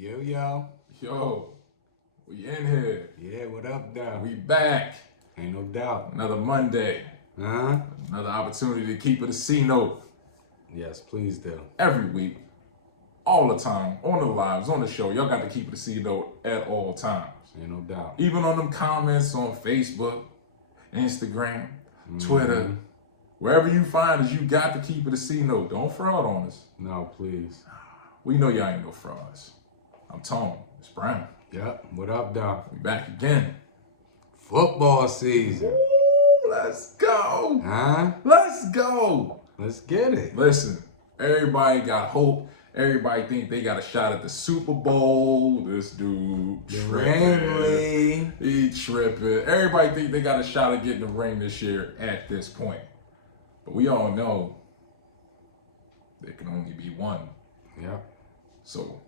Yo. Yo, we in here. Yeah, what up, though? We back. Ain't no doubt. Another Monday. Huh? Another opportunity to keep it a C note. Yes, please do. Every week, all the time, on the lives, on the show. Y'all got to keep it a C note at all times. Ain't no doubt. Even on them comments on Facebook, Instagram, Twitter, wherever you find us, you got to keep it a C note. Don't fraud on us. No, please. We know y'all ain't no frauds. I'm Tone. It's Brown. Yep. What up, though? We back again. Football season. Ooh, let's go. Huh? Let's go. Let's get it. Listen, everybody got hope. Everybody think they got a shot at the Super Bowl. This dude tripping. He tripping. Everybody think they got a shot at getting the ring this year at this point. But we all know there can only be one. Yep. So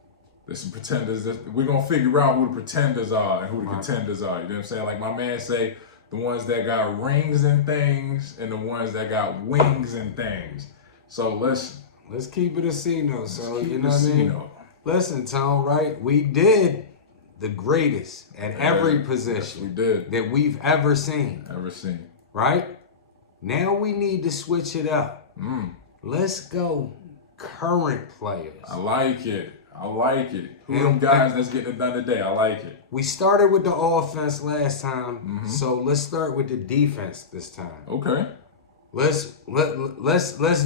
there's some pretenders. We're going to figure out who the pretenders are and who the contenders are. You know what I'm saying? Like my man say, the ones that got rings and things and the ones that got wings and things. So let's keep it a C note. So, you know what I mean? C-note. Listen, Tone, right? We did the greatest at every position we did. that we've ever seen. Right? Now we need to switch it up. Let's go current players. I like it. Who them guys that's getting it done today? I like it. We started with the offense last time, so let's start with the defense this time. Okay. Let's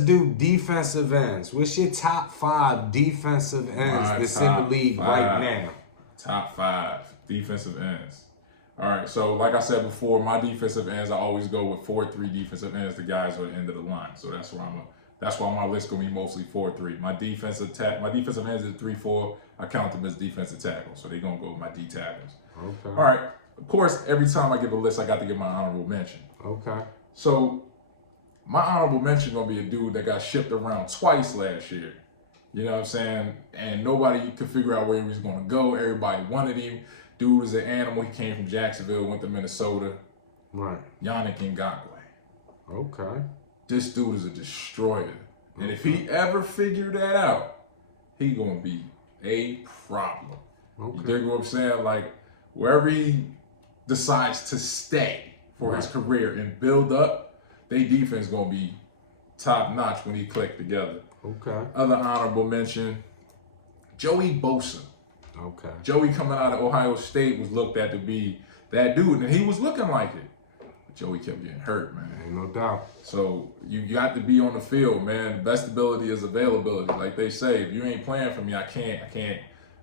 do defensive ends. What's your top 5 defensive ends that's in the league right now? Top 5 defensive ends. All right, so like I said before, my defensive ends, I always go with 4-3 defensive ends. The guys are at the end of the line, so that's why my list gonna be mostly 4-3. My defensive ends is 3-4. I count them as defensive tackles, so they're gonna go with my D tackles. Okay. All right. Of course, every time I give a list, I got to give my honorable mention. Okay. So my honorable mention gonna be a dude that got shipped around twice last year. You know what I'm saying? And nobody could figure out where he was gonna go. Everybody wanted him. Dude is an animal. He came from Jacksonville, went to Minnesota. Right. Yannick Ngakoue. Okay. This dude is a destroyer. And if he ever figured that out, he gonna be a problem. Okay. You dig what I'm saying? Like, wherever he decides to stay for his career and build up, they defense gonna be top notch when he click together. Okay. Other honorable mention, Joey Bosa. Okay. Joey coming out of Ohio State was looked at to be that dude, and he was looking like it. But Joey kept getting hurt, man. Ain't no doubt. So you got to be on the field, man. Best ability is availability. Like they say, if you ain't playing for me, I can't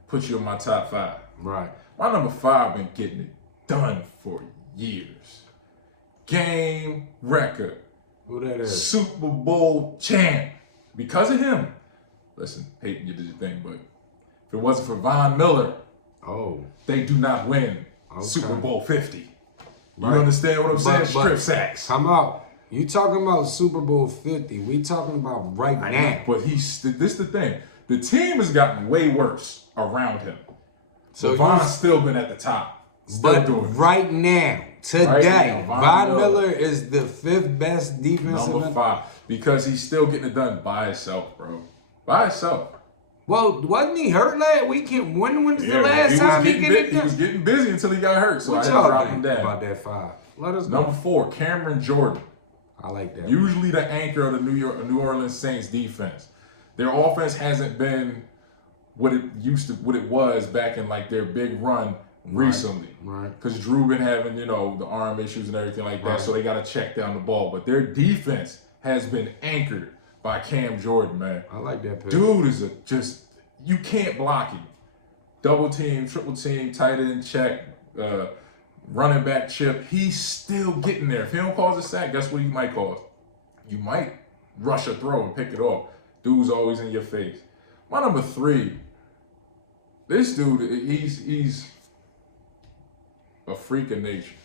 put you in my top 5. Right. My number 5 been getting it done for years. Game record. Who that is? Super Bowl champ. Because of him. Listen, hating you did your thing, but if it wasn't for Von Miller, they do not win Super Bowl 50. You understand what I'm saying? Strip sacks. Come out. You talking about Super Bowl 50. We talking about right now. But this the thing. The team has gotten way worse around him. So Von's still been at the top. But right now, today, Von Miller is the 5th best defensive number 5. Because he's still getting it done by himself, bro. By himself. Well, wasn't he hurt last weekend? When was the last time he get it done? He was getting busy until he got hurt, so I had to drop him down. About that 5? Let us know. Number 4, Cameron Jordan. I like that. Usually the anchor of the New Orleans Saints defense. Their offense hasn't been what it was back in like their big run recently. Right. Because Drew been having, the arm issues and everything like that, so they got to check down the ball. But their defense has been anchored by Cam Jordan, man. I like that pick. Dude is you can't block him. Double team, triple team, tight end check, running back chip. He's still getting there. If he don't cause a sack, guess what he might cause? You might rush a throw and pick it off. Dude's always in your face. My number 3, this dude, he's a freak of nature.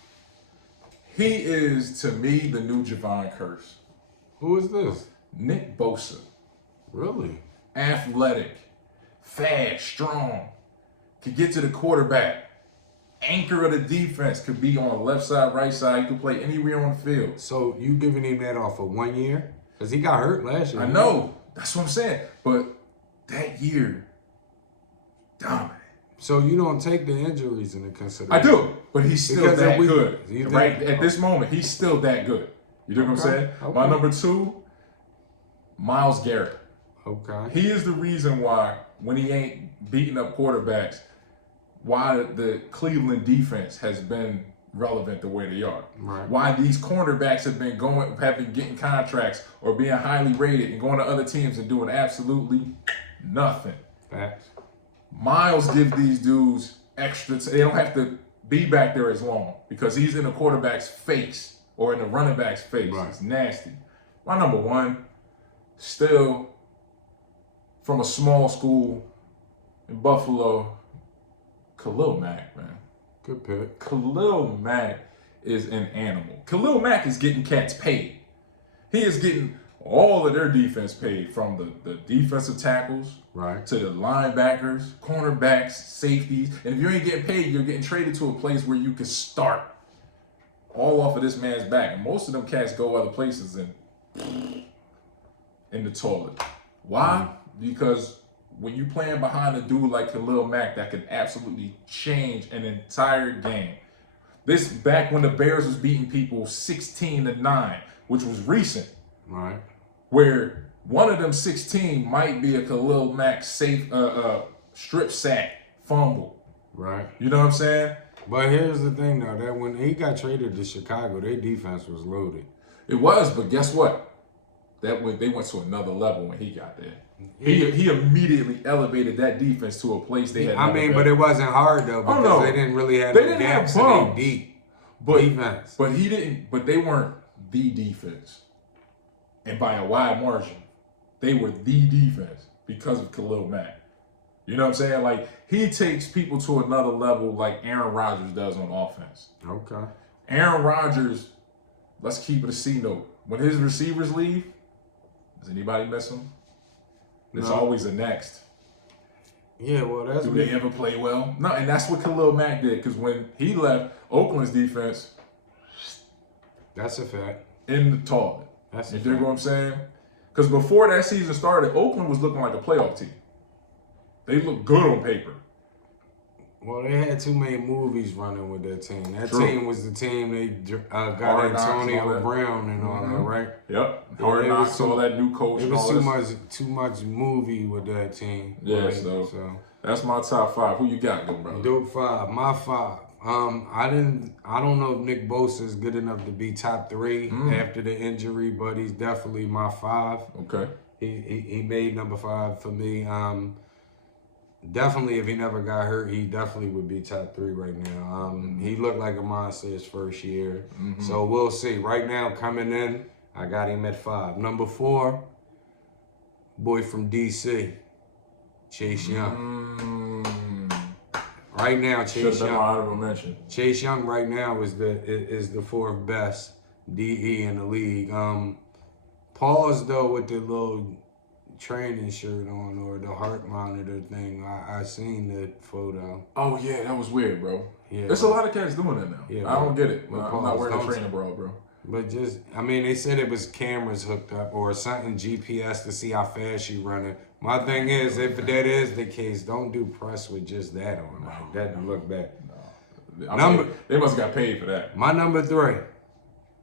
He is, to me, the new Javon Curse. Who is this? Nick Bosa. Really? Athletic, fast, strong, could get to the quarterback, anchor of the defense, could be on the left side, right side, he could play anywhere on the field. So you giving him that off of 1 year? Because he got hurt last year. I know. That's what I'm saying. But that year, dominant. So you don't take the injuries into consideration? I do, but he's still Because that we- good. you Right think- at this moment, he's still that good. You know what I'm saying? Okay. My number 2, Myles Garrett. Okay. He is the reason why, when he ain't beating up quarterbacks, why the Cleveland defense has been relevant the way they are. Right. Why these cornerbacks have been getting contracts or being highly rated and going to other teams and doing absolutely nothing. Facts. Miles gives these dudes extra. They don't have to be back there as long because he's in the quarterback's face or in the running back's face. Right. It's nasty. My number 1, still from a small school in Buffalo, Khalil Mack, man. Good pick. Khalil Mack is an animal. Khalil Mack is getting cats paid. He is getting all of their defense paid, from the defensive tackles Right. to the linebackers, cornerbacks, safeties. And if you ain't getting paid, you're getting traded to a place where you can start all off of this man's back. And most of them cats go other places and in the toilet. Why? Because when you playing behind a dude like Khalil Mack that can absolutely change an entire game. This back when the Bears was beating people 16-9, which was recent, Right. where one of them 16 might be a Khalil Mack safe strip sack fumble. Right. You know what I'm saying? But here's the thing, though, that when he got traded to Chicago, their defense was loaded. It was, but guess what? They went to another level when he got there. He immediately elevated that defense to a place they had. I mean, never but been. it wasn't hard though because no. they didn't really have They no didn't have gaps in their bums. deep But defense. But he didn't. But they weren't the defense, and by a wide margin, they were the defense because of Khalil Mack. You know what I'm saying? Like, he takes people to another level, like Aaron Rodgers does on offense. Okay. Aaron Rodgers, let's keep it a C note. When his receivers leave, does anybody miss him? There's No. always a next. Yeah, well, that's Do they ever play well? No, and that's what Khalil Mack did. Because when he left, Oakland's defense That's a fact. in the toilet. That's a You dig fact. what I'm saying? Because before that season started, Oakland was looking like a playoff team. They looked good on paper. Well, they had too many movies running with that team. That True. team was the team they got Hard Knocks and all Antonio that. Brown and all that, right? Yep. Hard it Knocks, was all that new coach It and was all this. too much movie with that team. Yeah, right? so that's my top 5. Who you got, good brother? Dope 5. My 5. I don't know if Nick Bosa is good enough to be top 3 after the injury, but he's definitely my 5. Okay. He made number 5 for me. Definitely, if he never got hurt, he definitely would be top 3 right now. He looked like a monster his first year. So we'll see. Right now, coming in, I got him at 5. Number 4, boy from DC, Chase Young. Right now, Should Chase have been my Young. honorable mention. Chase Young right now is the 4th best DE in the league. Pause though with the little training shirt on or the heart monitor thing. I seen the photo. Oh, yeah, that was weird, bro. Yeah, There's a lot of cats doing that now. Yeah, I don't get it. but I'm not pause. wearing a Don't- trainer bra, bro. But just, I mean, they said it was cameras hooked up or something, GPS to see how fast you running. My thing is, if that is the case, don't do press with just that on. Like, that don't look bad. I mean, they must have got paid for that. My number 3,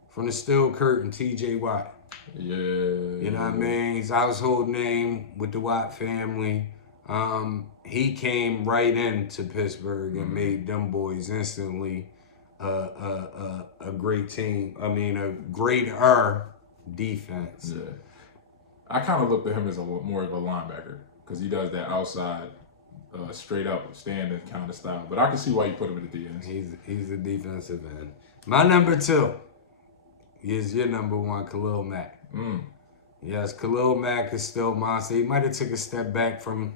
from the Steel Curtain, TJ Watt. Yeah. You know what I mean? His household name with the Watt family. He came right into Pittsburgh and made them boys instantly a great team. I mean, a greater defense. Yeah. I kind of looked at him as more of a linebacker because he does that outside, straight up standing kind of style. But I can see why you put him in the DNs. He's a defensive end. My number 2 is your number 1, Khalil Mack. Yes, Khalil Mack is still monster. He might have took a step back from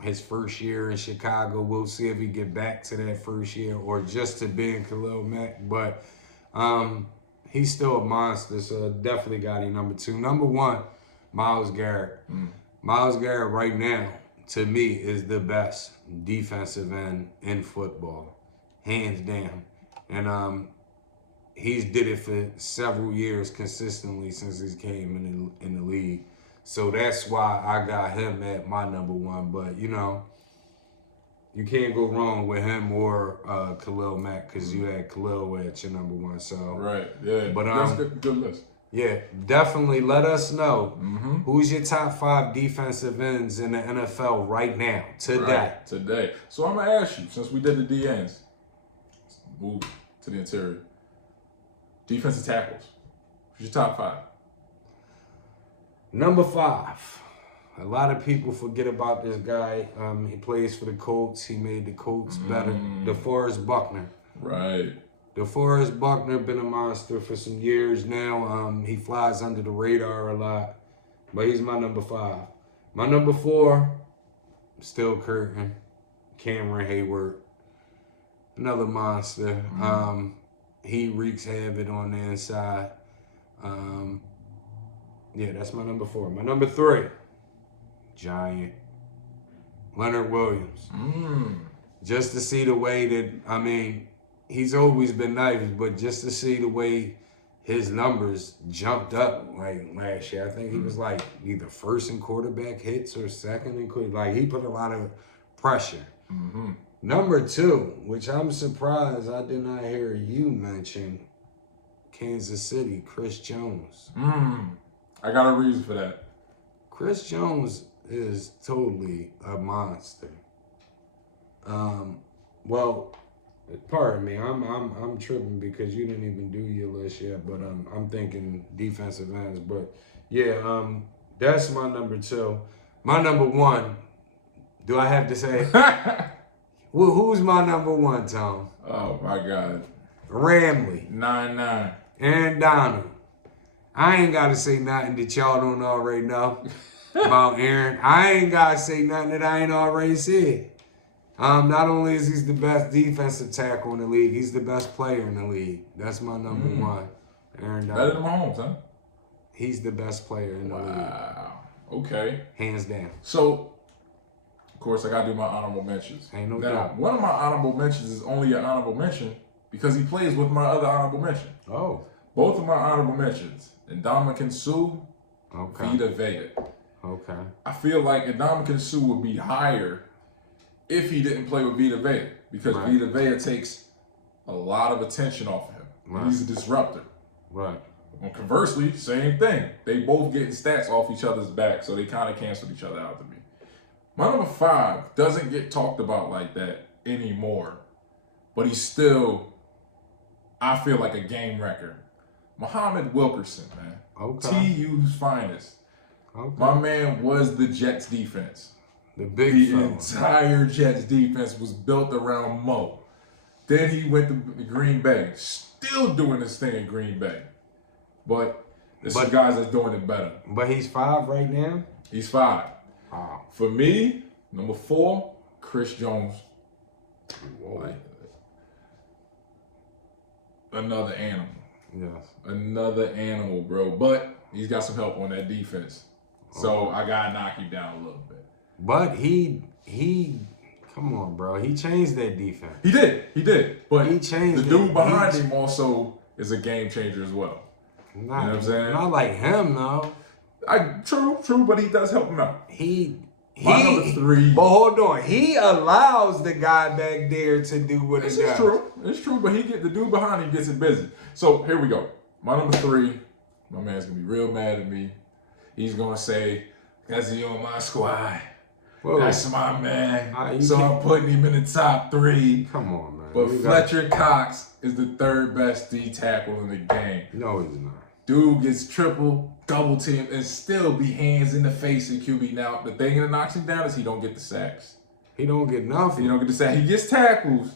his first year in Chicago. We'll see if he get back to that first year or just to being Khalil Mack. But he's still a monster, so definitely got him number 2. Number 1, Myles Garrett. Myles Garrett right now, to me, is the best defensive end in football, hands down. And he's did it for several years consistently since he came in the league. So that's why I got him at my number 1. But, you know, You can't go wrong with him or Khalil Mack because you had Khalil at your number one. So right, yeah. But that's a good list. Yeah, definitely. Let us know who's your top 5 defensive ends in the NFL right now, today. Right, today. So I'm gonna ask you, since we did the DNs, move to the interior. Defensive tackles. Who's your top 5? Number 5. A lot of people forget about this guy. He plays for the Colts. He made the Colts better. DeForest Buckner. Right. DeForest Buckner been a monster for some years now. He flies under the radar a lot, but he's my number 5. My number 4, still Curtin, Cameron Hayward, another monster. He wreaks havoc on the inside. Yeah, that's my number 4. My number 3, Giant, Leonard Williams. Just to see the way that, he's always been nice, but just to see the way his numbers jumped up like last year. I think he was like either first in quarterback hits or second in quarterback. Like he put a lot of pressure. Number 2, which I'm surprised I did not hear you mention, Kansas City, Chris Jones. I got a reason for that. Chris Jones is totally a monster. Well, pardon me, I'm tripping because you didn't even do your list yet, but I'm thinking defensive ends. But yeah, that's my number 2. My number 1, do I have to say? Well, who's my number 1, Tom? Oh my God. Ramley. 9-9. Aaron Donald. I ain't gotta say nothing that y'all don't already know about Aaron. I ain't gotta say nothing that I ain't already said. Not only is he the best defensive tackle in the league, he's the best player in the league. That's my number 1. Aaron Donald. Better than Mahomes, huh? He's the best player in the league. Wow. Okay. Hands down. So, of course, I got to do my honorable mentions. Ain't no now, doubt. one of my honorable mentions is only an honorable mention because he plays with my other honorable mention. Oh. Both of my honorable mentions, Ndamukong Suh, Okay. Vita Vea. Okay. I feel like Ndamukong Suh would be higher if he didn't play with Vita Vea because Vita Vea takes a lot of attention off of him. Right. He's a disruptor. Right. And conversely, same thing. They both getting stats off each other's back, so they kind of canceled each other out to me. My number 5 doesn't get talked about like that anymore, but he's still, I feel like, a game record. Muhammad Wilkerson, man. Okay. TU's finest. Okay. My man was the Jets defense. The big The fella. entire Jets defense was built around Mo. Then he went to Green Bay. Still doing this thing in Green Bay. But there's some guys that's doing it better. But he's 5 right now? He's 5. Wow. For me, number 4, Chris Jones. Whoa. Another animal. Yes. Another animal, bro. But he's got some help on that defense. So I got to knock him down a little bit. But he come on, bro. He changed that defense. He did. But He changed the dude it. behind him also is a game changer as well. Not, You know what I'm saying? Not like him, though. True, but he does help him out. My number 3. But hold on. He allows the guy back there to do what he does. It's true, but the dude behind him gets it busy. So here we go. My number 3, my man's gonna be real mad at me. He's gonna say, "That's he on my squad. Whoa. That's my man." So can't- I'm putting him in the top 3. Come on, man. But Fletcher Cox is the 3rd best D tackle in the game. No, he's not. Dude gets triple, double team, and still be hands in the face in QB. Now, the thing that knocks him down is he don't get the sacks. He don't get nothing. He don't get the sacks. He gets tackles.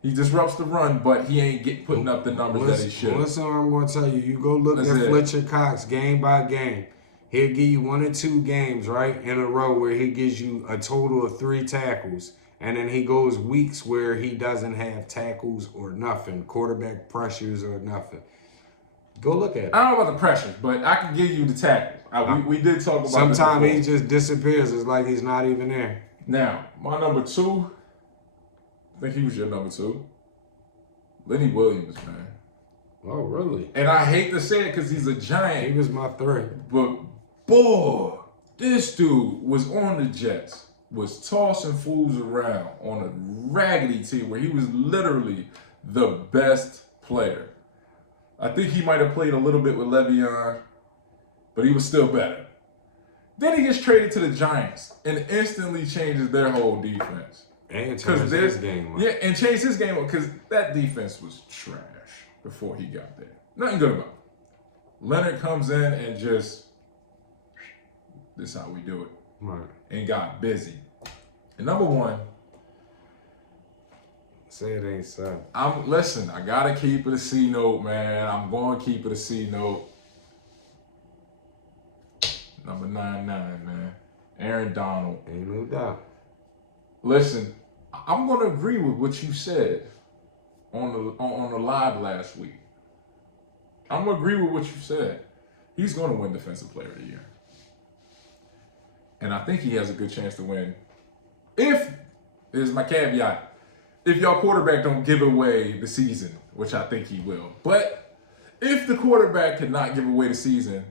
He disrupts the run, but he ain't putting up the numbers that he should. Listen, I'm going to tell you. You go look at Fletcher Cox game by game. He'll give you 1 or 2 games, right, in a row where he gives you a total of 3 tackles. And then he goes weeks where he doesn't have tackles or nothing, quarterback pressures or nothing. Go look at it. I don't know about the pressures, but I can give you the tackles. We did talk about sometimes this he just disappears. It's like he's not even there. Now, my number 2, I think he was your number 2. Lenny Williams, man. Oh, really? And I hate to say it because he's a giant. He was my 3. But, boy, this dude was on the Jets was tossing fools around on a raggedy team where he was literally the best player. I think he might have played a little bit with Le'Veon, but he was still better. Then he gets traded to the Giants and instantly changes their whole defense. And changed his game up. Yeah, and changed his game up because that defense was trash before he got there. Nothing good about it. Leonard comes in and just, this is how we do it. Right. And got busy. And number one, say it ain't so. Listen, I gotta keep it a C note, man. I'm going to keep it a C note. Number 99, man. Aaron Donald. Ain't no doubt. Listen, I'm gonna agree with what you said on the live last week. I'm gonna agree with what you said. He's gonna win Defensive Player of the Year. And I think he has a good chance to win. Here's my caveat, if y'all quarterback don't give away the season, which I think he will. But if the quarterback cannot give away the season,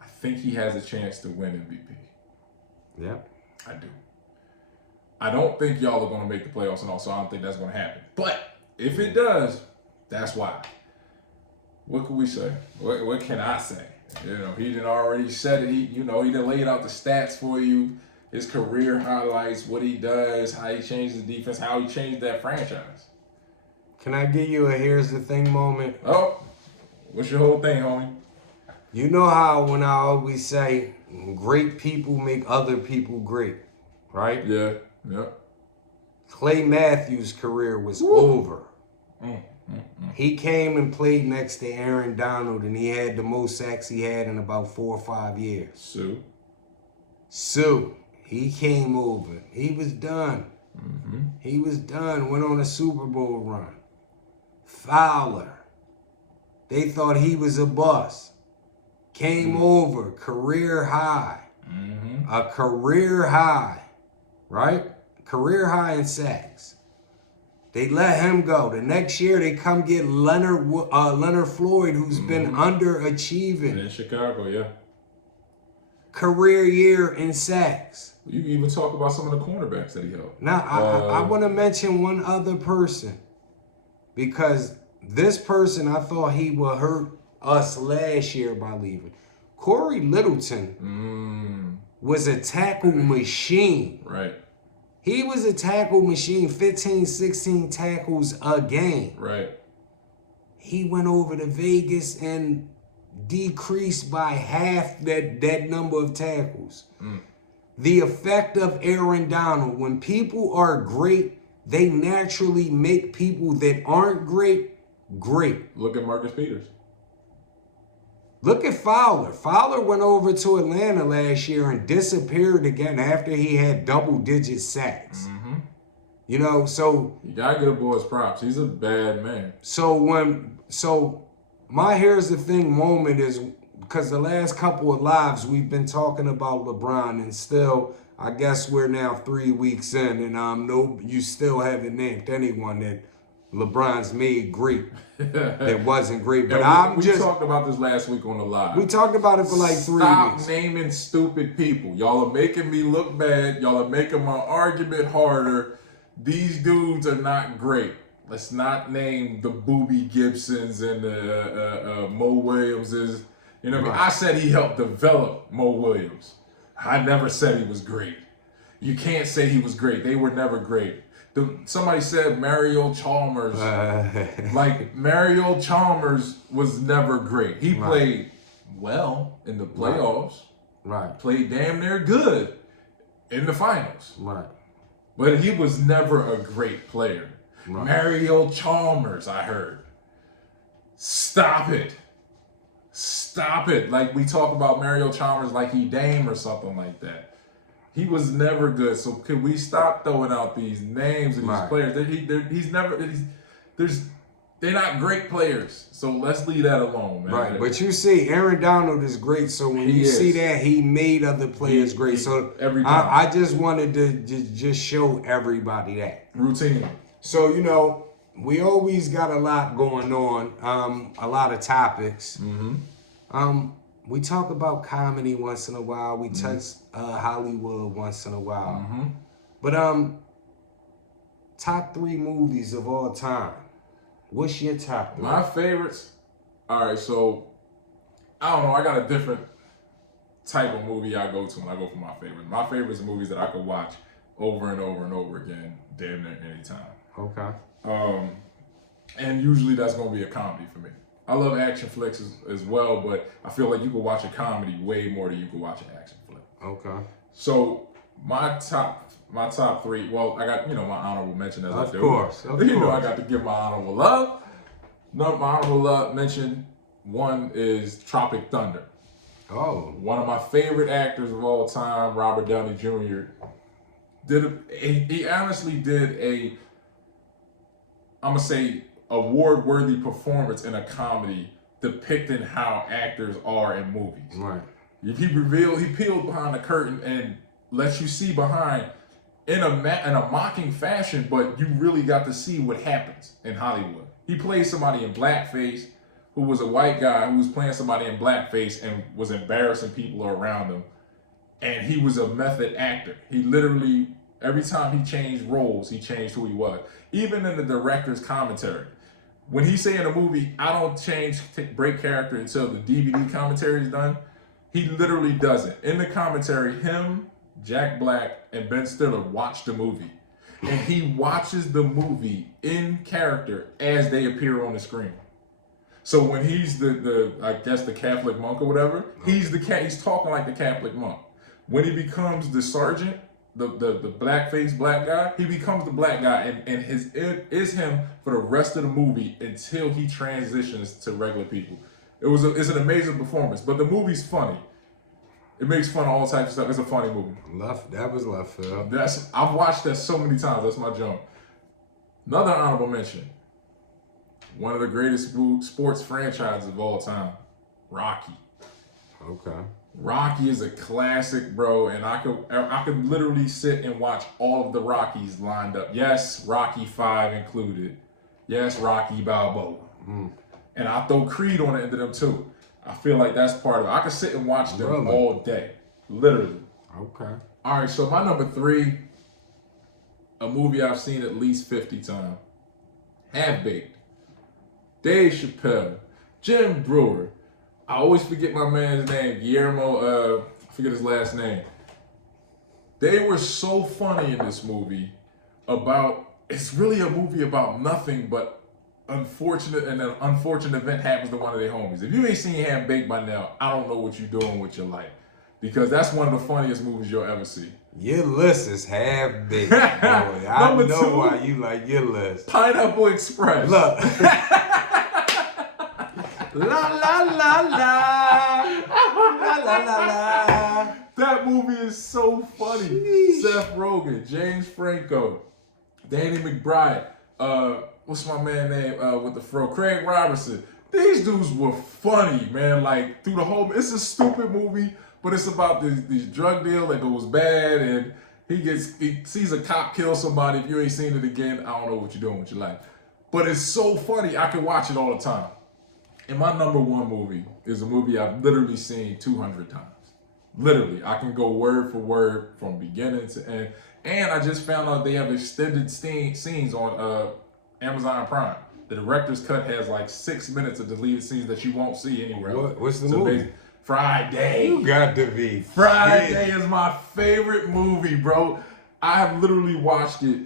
I think he has a chance to win MVP. Yep. I do. I don't think y'all are going to make the playoffs and all, so I don't think that's going to happen. But if it does, that's why. What can we say? What can I say? You know, he done already said it. He done laid out the stats for you, his career highlights, what he does, how he changed the defense, how he changed that franchise. Can I give you a here's the thing moment? Oh, what's your whole thing, homie? You know how when I always say great people make other people great, right? Yeah. Clay Matthews' career was over. He came and played next to Aaron Donald, and he had the most sacks he had in about 4 or 5 years. Sue, he came over. He was done. He was done. Went on a Super Bowl run. Fowler, they thought he was a bust. Came over, career high. A career high, right? Career high in sacks. They let him go. The next year, they come get Leonard Floyd, who's been underachieving. In Chicago, yeah. Career year in sacks. You can even talk about some of the cornerbacks that he held. Now, I want to mention one other person, because this person, I thought he would hurt us last year by leaving. Corey Littleton was a tackle machine. Right. He was a tackle machine, 15, 16 tackles a game. Right. He went over to Vegas and decreased by half that number of tackles. The effect of Aaron Donald, when people are great, they naturally make people that aren't great, great. Look at Marcus Peters. Look at Fowler. Fowler went over to Atlanta last year and disappeared again after he had double-digit sacks. You know, so you gotta get a boy's props. He's a bad man. So my here's the thing moment is, because the last couple of lives we've been talking about LeBron, and still I guess we're now 3 weeks in, and you still haven't named anyone that LeBron's made great. It wasn't great, but we talked about this last week on the live. We talked about it for like 3 weeks. Stop naming stupid people. Y'all are making me look bad. Y'all are making my argument harder. These dudes are not great. Let's not name the Booby Gibsons and the Mo Williamses. You know what I mean? I said he helped develop Mo Williams. I never said he was great. You can't say he was great. They were never great. Somebody said Mario Chalmers. Like, Mario Chalmers was never great. He played well in the playoffs. Right. Played damn near good in the finals. Right. But he was never a great player. Right. Mario Chalmers, I heard. Stop it. Stop it. Like, we talk about Mario Chalmers like he Dame or something like that. He was never good. So can we stop throwing out these names of these players? They're not great players. So let's leave that alone, man. Right. But you see, Aaron Donald is great. So when you see that, he made other players great. So every time. I just wanted to just show everybody that. Routine. So, you know, we always got a lot going on, a lot of topics. We talk about comedy once in a while. We touch Hollywood once in a while. But top 3 movies of all time. What's your top 3? My favorites. All right, so I don't know. I got a different type of movie I go to when I go for my favorites. My favorites are movies that I could watch over and over and over again, damn near anytime. Okay. And usually that's gonna be a comedy for me. I love action flicks as well, but I feel like you could watch a comedy way more than you could watch an action flick. Okay. So my top 3. Well, I got my honorable mention as I do. Of course. I got to give my honorable love. No, my honorable love mention 1 is Tropic Thunder. Oh. One of my favorite actors of all time, Robert Downey Jr. He honestly did I'm gonna say, award-worthy performance in a comedy depicting how actors are in movies. Right. He peeled behind the curtain and lets you see behind in a mocking fashion, but you really got to see what happens in Hollywood. He played somebody in blackface who was a white guy who was playing somebody in blackface and was embarrassing people around him. And he was a method actor. He literally, every time he changed roles, he changed who he was. Even in the director's commentary. When he say in a movie, I don't break character until the DVD commentary is done, he literally does it. In the commentary, him, Jack Black, and Ben Stiller watch the movie. And he watches the movie in character as they appear on the screen. So when he's the I guess the Catholic monk or whatever, he's talking like the Catholic monk. When he becomes the sergeant, the blackface black guy, he becomes the black guy, and it is him for the rest of the movie until he transitions to regular people. It's an amazing performance, but the movie's funny. It makes fun of all types of stuff. It's a funny movie. That was left field. I've watched that so many times. That's my jump. Another honorable mention. One of the greatest sports franchises of all time, Rocky. Okay. Rocky is a classic, bro, and I could literally sit and watch all of the Rockies lined up. Yes, Rocky 5 included. Yes, Rocky Balboa. And I throw Creed on the end of them too. I feel like that's part of it. I could sit and watch them all day, literally. Okay. All right, so my number 3, a movie I've seen at least 50 times. Half-Baked. Dave Chappelle. Jim Brewer. I always forget my man's name, Guillermo, I forget his last name. They were so funny in this movie it's really a movie about nothing but an unfortunate event happens to one of their homies. If you ain't seen Half-Baked by now, I don't know what you're doing with your life. Because that's one of the funniest movies you'll ever see. Your list is half-baked, boy. I know 2, why you like your list. Pineapple Express. Look. La la la la. La la la la. That movie is so funny. Sheesh. Seth Rogen, James Franco, Danny McBride, what's my man name with the fro? Craig Robinson. These dudes were funny, man. Like through the whole, it's a stupid movie, but it's about this drug deal that goes bad, and he sees a cop kill somebody. If you ain't seen it again, I don't know what you're doing with your life. But it's so funny, I can watch it all the time. And my number 1 movie is a movie I've literally seen 200 times. Literally, I can go word for word from beginning to end. And I just found out they have extended scenes on Amazon Prime. The director's cut has like 6 minutes of deleted scenes that you won't see anywhere else. What's the movie? Friday. You got to be. Friday is my favorite movie, bro. I have literally watched it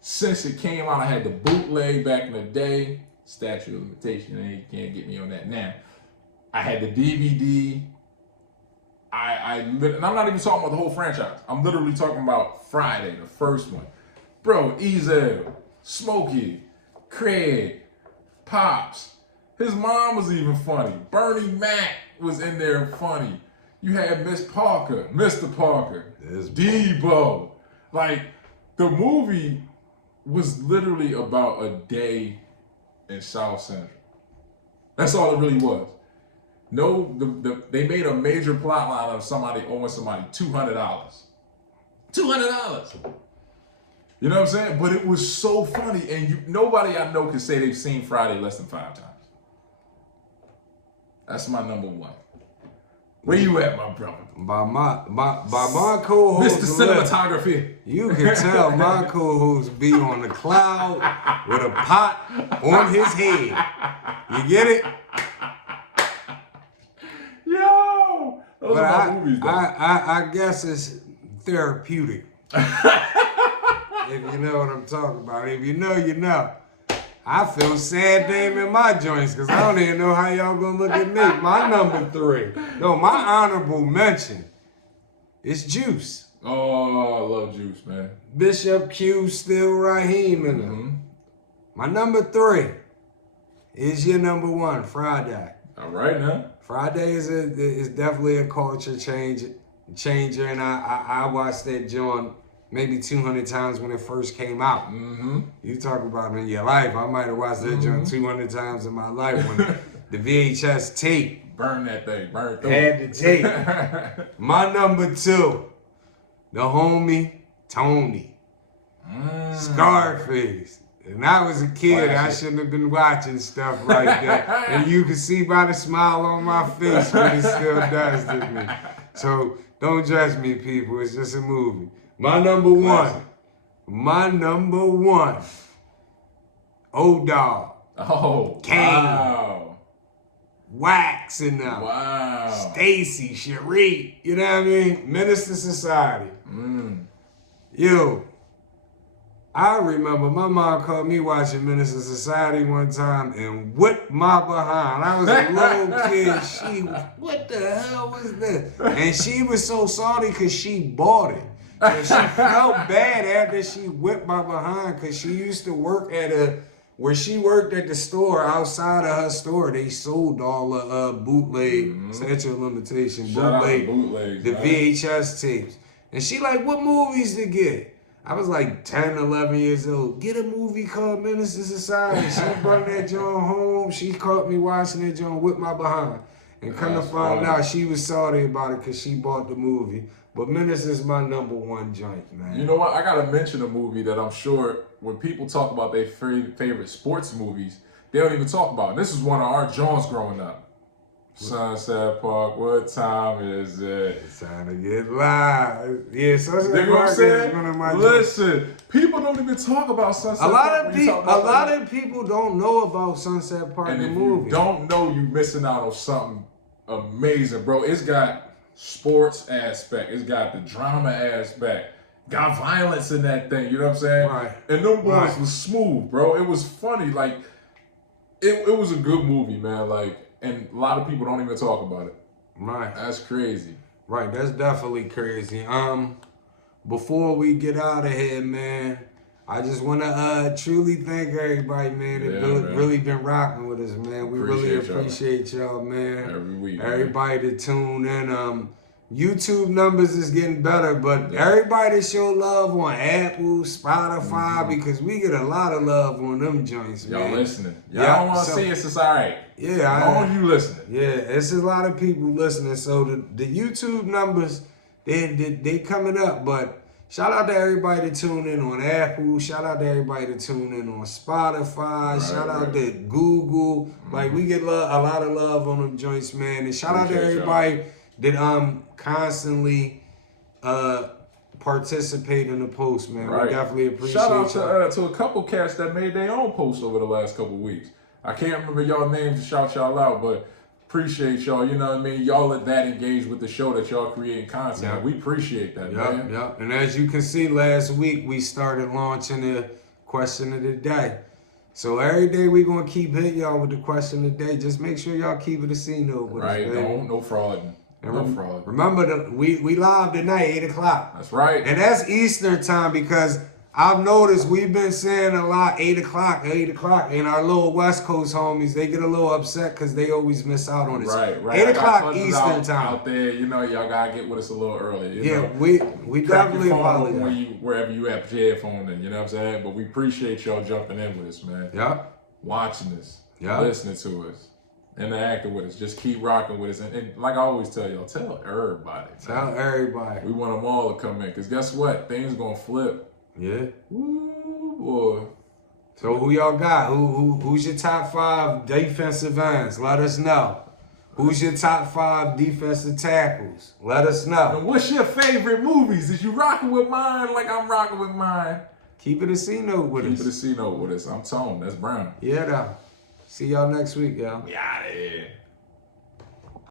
since it came out. I had the bootleg back in the day. Statute of limitation, and you can't get me on that now. I had the DVD. And I'm not even talking about the whole franchise. I'm literally talking about Friday, the first one. Bro, Ezel, Smokey, Craig, Pops. His mom was even funny. Bernie Mac was in there funny. You had Miss Parker, Mr. Parker, Debo. Like, the movie was literally about a day in South Central. That's all it really was. No, they made a major plot line of somebody owing somebody $200. $200. You know what I'm saying? But it was so funny, and nobody I know can say they've seen Friday less than 5 times. That's my number 1. Where you at, my brother? By my co-host, Mr. Cinematography. You can tell my co-host be on the cloud with a pot on his head. You get it? Yo! Those are my movies, though. I guess it's therapeutic. If you know what I'm talking about. If you know, you know. I feel sad naming my joints because I don't even know how y'all gonna look at me. My number 3. No, my honorable mention is Juice. Oh, I love Juice, man. Bishop Q, Still Raheem in them. My number 3 is your number 1, Friday. All right, now. Friday is definitely a culture changer, and I watched that joint maybe 200 times when it first came out. You talk about it in your life. I might have watched that joint 200 times in my life when the VHS tape. Burn that thing. Burn through. Had the tape. My number 2, the homie Tony. Scarface. And I was a kid, I shouldn't have been watching stuff like that. And you can see by the smile on my face what it still does to me. So don't judge me, people. It's just a movie. My number 1. My number 1. O-Dog. Oh, Kane. wow. Wax and them. Wow. Stacy, Cherie. You know what I mean? Minister Society. Yo. I remember my mom caught me watching Minister Society one time and whipped my behind. I was a little kid. What the hell was this? And she was so salty because she bought it. And she felt bad after she whipped my behind because she used to work where she worked at the store, outside of her store, they sold all the bootleg, statute of limitation, bootleg, the VHS tapes. And she like, what movies to get? I was like 10, 11 years old. Get a movie called Minister Society. She brought that joint home. She caught me watching that joint with my behind. And come to find out, she was sorry about it because she bought the movie. But Minister's my number 1 joint, man. You know what? I got to mention a movie that I'm sure when people talk about their favorite sports movies, they don't even talk about. And this is one of our joints growing up. Sunset Park, what time is it? It's time to get live. Yeah, Sunset Park is one of my Listen, people don't even talk about Sunset Park. A lot of people don't know about Sunset Park, the movie. If you don't know, you're missing out on something amazing, bro. It's got sports aspect. It's got the drama aspect. Got violence in that thing, you know what I'm saying? Right. And them boys was smooth, bro. It was funny. Like, it was a good movie, man. Like, and a lot of people don't even talk about it. Right. That's crazy. Right, that's definitely crazy. Before we get out of here, man, I just want to truly thank everybody, man, that really been rocking with us, man. We really appreciate y'all, man. Every week. Everybody to tune in. YouTube numbers is getting better, but everybody show love on Apple, Spotify, because we get a lot of love on them joints, man. Y'all listening. Y'all don't want to see us, it's all right. Yeah. As long as you listening. Yeah, it's a lot of people listening. So the YouTube numbers, they coming up, but shout out to everybody to tune in on Apple. Shout out to everybody to tune in on Spotify. Shout out to Google. Like, we get a lot of love on them joints, man. And shout out to everybody that constantly participate in the post, man. We definitely appreciate y'all. Shout out to a couple cats that made their own posts over the last couple weeks. I can't remember y'all names to shout y'all out, but appreciate y'all. You know what I mean? Y'all are that engaged with the show that y'all creating content. We appreciate that, man. Yep. And as you can see, last week we started launching the question of the day. So every day we gonna keep hitting y'all with the question of the day. Just make sure y'all keep it a C note with us, baby. No fraud. No fraud. Remember, we live tonight, 8 o'clock. That's right. And that's Eastern time because I've noticed we've been saying a lot 8 o'clock, and our little West Coast homies, they get a little upset because they always miss out on it. Right. 8 o'clock Eastern time. Out there, you know, y'all gotta get with us a little earlier. You know? we definitely apologize. Wherever you at, put your headphone in, you know what I'm saying? But we appreciate y'all jumping in with us, man. Yep. Watching us. Yep. Listening to us. Interacting with us. Just keep rocking with us. And like I always tell y'all, tell everybody. Tell everybody. We want them all to come in. Because guess what? Things gonna flip. Yeah. Ooh, boy. So who y'all got? Who's your top 5 defensive ends? Let us know. Who's your top 5 defensive tackles? Let us know. And what's your favorite movies? Is you rocking with mine like I'm rocking with mine? Keep it a C note with Keep us. it a C note with us. I'm Tone. That's Brown. Yeah, though. See y'all next week, y'all. We out of here.